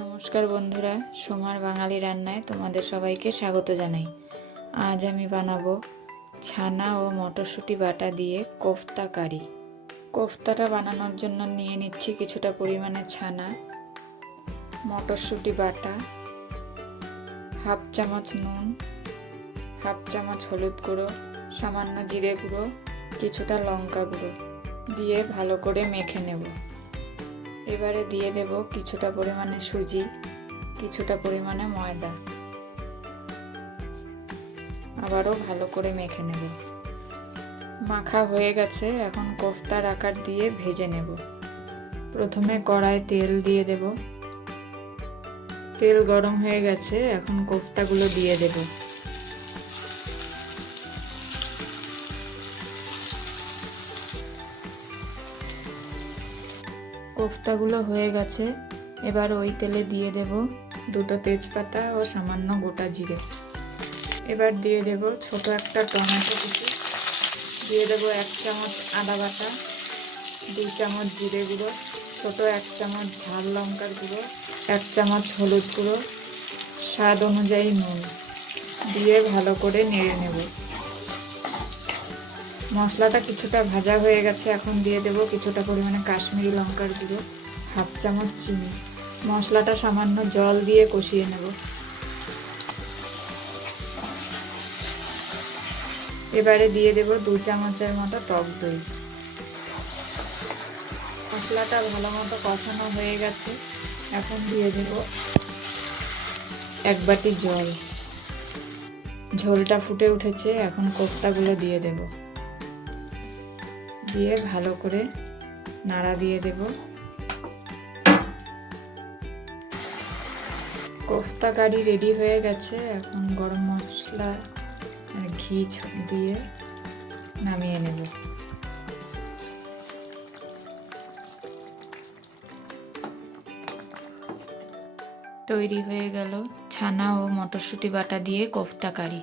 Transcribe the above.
নমস্কার বন্ধুরা, সোমার বাঙালি রান্নায় তোমাদের সবাইকে স্বাগত জানাই। আজ আমি বানাবো ছানা ও মটরশুঁটি বাটা দিয়ে কোফতা কারি। কোফতাটা বানানোর জন্য নিয়ে নিচ্ছি কিছুটা পরিমাণে ছানা, মটরশুঁটি বাটা, হাফ চামচ নুন, হাফ চামচ হলুদ গুঁড়ো, সামান্য জিরে গুঁড়ো, কিছুটা লঙ্কা গুঁড়ো দিয়ে ভালো করে মেখে নেব। এবারে দিয়ে দেব কিছুটা পরিমাণে সুজি, কিছুটা পরিমাণে ময়দা। আবারও ভালো করে মেখে নেব। মাখা হয়ে গেছে, এখন কোফতার আকার দিয়ে ভেজে নেব। প্রথমে কড়ায় তেল দিয়ে দেব। তেল গরম হয়ে গেছে, এখন কোফতাগুলো দিয়ে দেব। কোফতাগুলো হয়ে গেছে, এবার ওই তেলে দিয়ে দেব দুটো তেজপাতা ও সামান্য গোটা জিরে। এবার দিয়ে দেব ছোট একটা টমেটো কুচি। দিয়ে দেব এক চামচ আদা বাটা দুই চামচ জিরে গুঁড়ো, ছোটো এক চামচ ঝাল লঙ্কার গুঁড়ো, এক চামচ হলুদ গুঁড়ো, স্বাদ অনুযায়ী নুন। দিয়ে ভালো করে নেড়ে নেব। মশলাটা কিছুটা ভাজা হয়ে গেছে, এখন দিয়ে দেব কিছুটা পরিমাণে কাশ্মীরি লঙ্কার গুঁড়ো, হাফ চামচ চিনি। মশলাটা সামান্য জল দিয়ে কষিয়ে নেব। এবারে দিয়ে দেব দু চামচের মতো টক দই। মশলাটা ভালো মতো কষানো হয়ে গেছে। এখন দিয়ে দেব এক বাটি জল। ঝোলটা ফুটে উঠেছে, এখন কোপ্তাগুলো দিয়ে দেবো। দিয়ে ভালো করে নাড়া দিয়ে দেব। কোফতা কারি রেডি হয়ে গেছে। এখন গরম মশলা ঘি দিয়ে নামিয়ে নেব। তৈরি হয়ে গেল ছানা ও মটরশুঁটি বাটা দিয়ে কোফতা কারি।